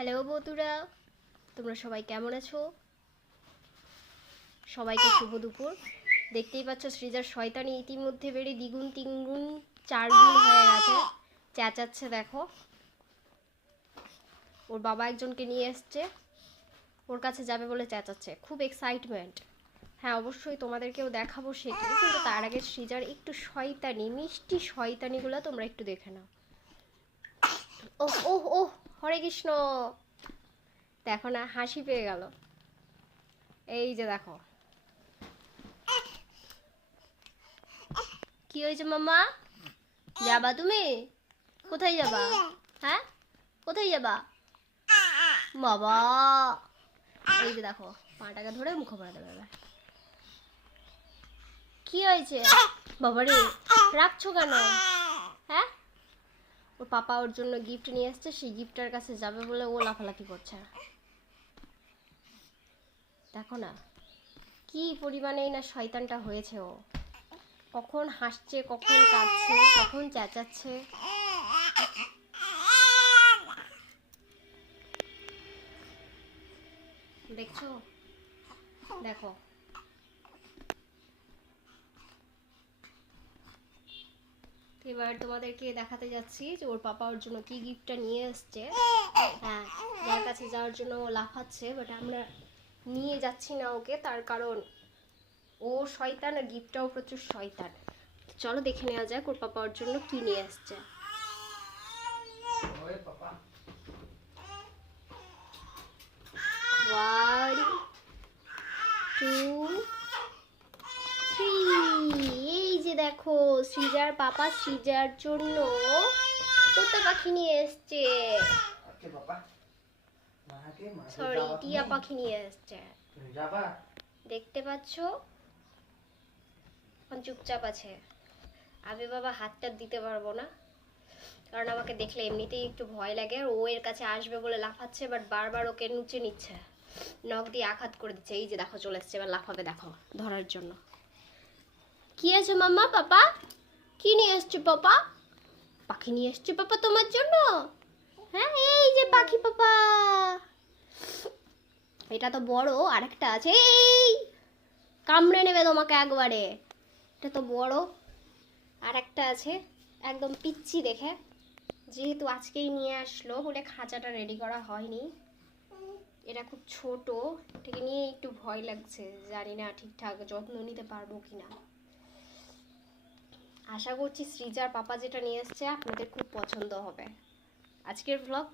Hello বন্ধুরা, তোমরা সবাই কেমন আছো? সবাইকে শুভ দুপুর। দেখতেই পাচ্ছ সৃজার শয়তানি ইতিমধ্যে বেড়ে দ্বিগুণ তিনগুণ চারগুণ হয়ে গেছে। চেঁচাচ্ছে দেখো। ওর বাবা একজনকে নিয়ে এসছে, ওর কাছে যাবে বলে চেঁচাচ্ছে, খুব এক্সাইটমেন্ট। হ্যাঁ, অবশ্যই তোমাদেরকেও দেখাবো সেটি, কিন্তু তার আগে সৃজার একটু শয়তানি, মিষ্টি শয়তানিগুলো তোমরা একটু দেখে নাও। ওহ ওহ ওহ, হরে কৃষ্ণ। দেখো না, হাসি পেয়ে গেল। এই যে দেখো, কি হয়েছে মাম্মা? যাবা তুমি? কোথায় যাবা? হ্যাঁ, কোথায় যাবা বাবা? এই যে দেখো, পাটাকে ধরে মুখে পড়ে দেবে এবার। কি হয়েছে বাবারে, রাখছো কেন? হ্যাঁ, ওর পাপা ওর জন্য গিফট নিয়ে এসছে, সেই গিফটের কাছে যাবে বলে ও লাফালাফি করছে। দেখো না কি পরিমাণেই না শয়তানটা হয়েছে ও। কখন হাসছে, কখন কাঁদছে, কখন চেঁচাচ্ছে। দেখছো? দেখো, এবার তোমাদেরকে দেখাতে যাচ্ছি যে ওর পাপা ওর জন্য কি গিফটটা নিয়ে এসছে। হ্যাঁ, যার কাছে যাওয়ার জন্য ও লাফাচ্ছে, বাট আমরা নিয়ে যাচ্ছি না ওকে, তার কারণ ও শয়তান আর গিফটটাও প্রচুর শয়তান। চলো দেখে নেওয়া যাক ওর পাপা ওর জন্য কি নিয়ে এসছে। One, two, three. এই যে দেখো, সৃজার পাপা সৃজার জন্য তোতা পাখি নিয়ে এসছে। সরি, টিয়া পাখি নিয়ে এসছে। দেখতে পাচ্ছ? চুপচাপ আছে। আমি বাবা হাতটা দিতে পারবো না, কারণ আমাকে দেখলে এমনিতেই একটু ভয় লাগে। আর ও এর কাছে আসবে বলে লাফাচ্ছে, বাট বারবার ওকে নুচে নিচ্ছে, নখ দিয়ে আঘাত করে দিচ্ছে। এই যে দেখো, চলে এসছে, এবার লাফাবে দেখো ধরার জন্য। কি আছে মাম্মা? পাপা কি নিয়ে এসছে? পাপা পাখি নিয়ে এসছে পাপা তোমার জন্য। হ্যাঁ, এই যে পাখি পাপা। এটা তো বড়, আরেকটা আছে, এই কামড়ে নেবে তোমাকে একবারে। এটা তো বড়, আরেকটা আছে একদম পিচ্ছি দেখে। যেহেতু আজকেই নিয়ে আসলো বলে খাঁচাটা রেডি করা হয়নি। এটা খুব ছোট, এটাকে নিয়ে একটু ভয় লাগছে, জানি না ঠিকঠাক যত্ন নিতে পারবো কিনা। আশা করছি সৃজার পাপা যেটা নিয়ে এসছে আপনাদের খুব পছন্দ হবে। আজকের ব্লগ